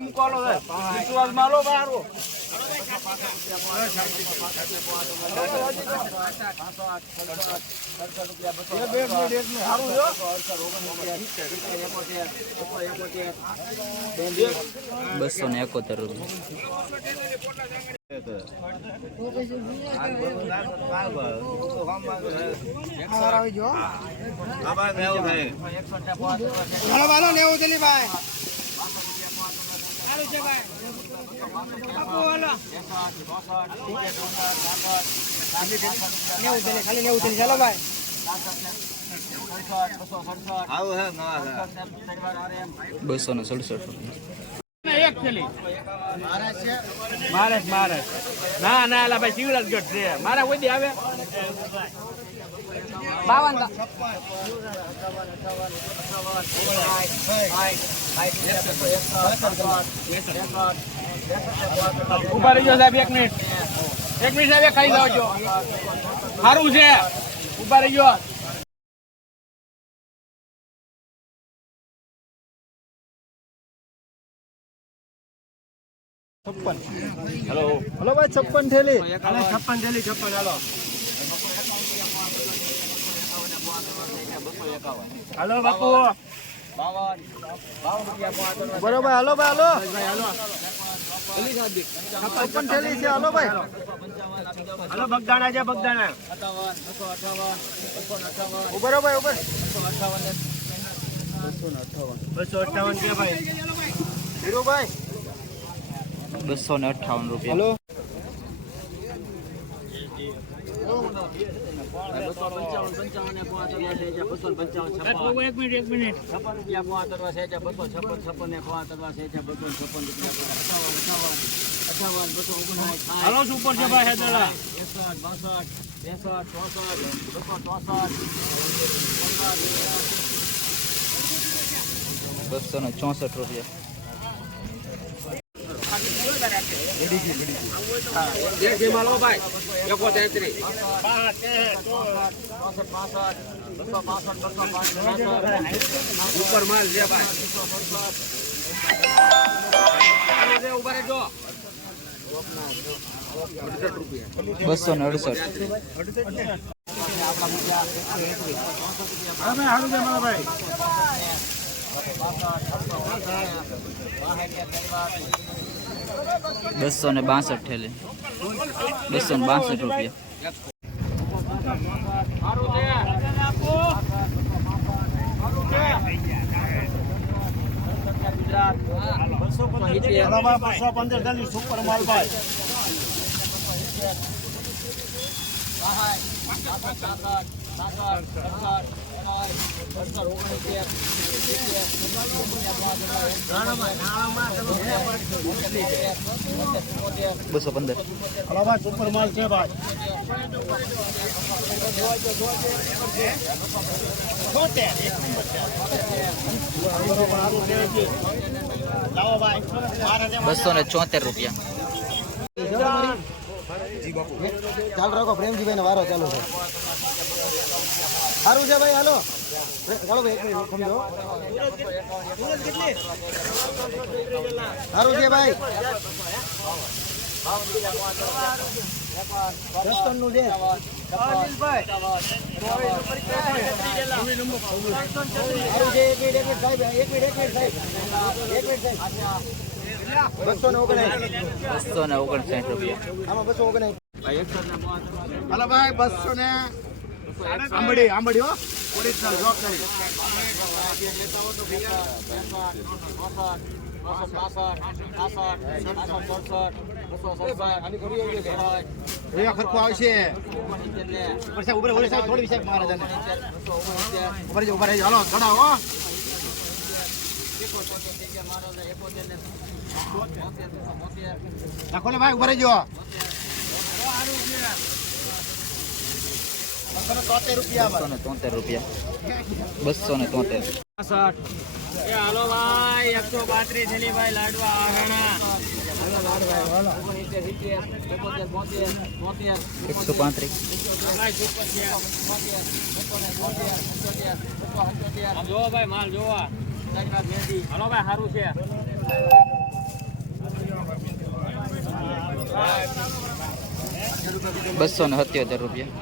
મુકાલો છે વિશ્વાસ માલો બારો ₹271 ખાલી 90 ચાલો ભાઈ ₹267 એક થેલી મારે ના ના એલા ભાઈ શિવરાજગઢ છે મારા કોઈ દી આવે 52 ઉભા રહેજો સાહેબ 1 મિનિટ સાહેબ ખાઈ જાવજો સારું છે ઉભા રહેજો हेलो हेलो भाई 56 थैली 56 થેલી 56 હાલો હાલો બાપુ 52 बरोबर हेलो भाई हेलो 56 थैली છે हेलो भाई હાલો બગદાણા છે બગદાણા ઉભો રહો ભાઈ ઉભો 258 કે ભાઈ હીરો ભાઈ ₹258 हेलो એક મિનિટ હાલો સુપર છે ભાઈ હેદડા ₹264 ઉપર માલ છે ભાઈ ઉભા રહેજો 262 થેલી ₹262 215 સુપર માલ ભાઈ ₹215 સુપર માલ છે ભાઈ લાવો ભાઈ ₹274 ચાલ રાખો પ્રેમજીભાઈ ને વારો ચાલુ છે સારું છે ભાઈ હાલો ચાલો ભાઈ 1 મિનિટ સમજો સારું છે ભાઈ 55 નું છે અનિલભાઈ સારું છે એક મિનિટ સાહેબ એક મિનિટ સાહેબ ₹259 આમાં 259 હાલો ભાઈ 200 ને આંબડી હો ઓરિજિનલ જોબ કરી ખર્ચો આવશે થોડી સાહેબ મહારાજાને ઉભા રહેજો હાલો ચડાવો નાખો ને ભાઈ ઉભા રહેજો ₹273 હાલો ભાઈ 132 થેલી ભાઈ લાડવા આરણા 135 જો ભાઈ માલ જોવા હાલો ભાઈ સારું છે 277 રૂપિયા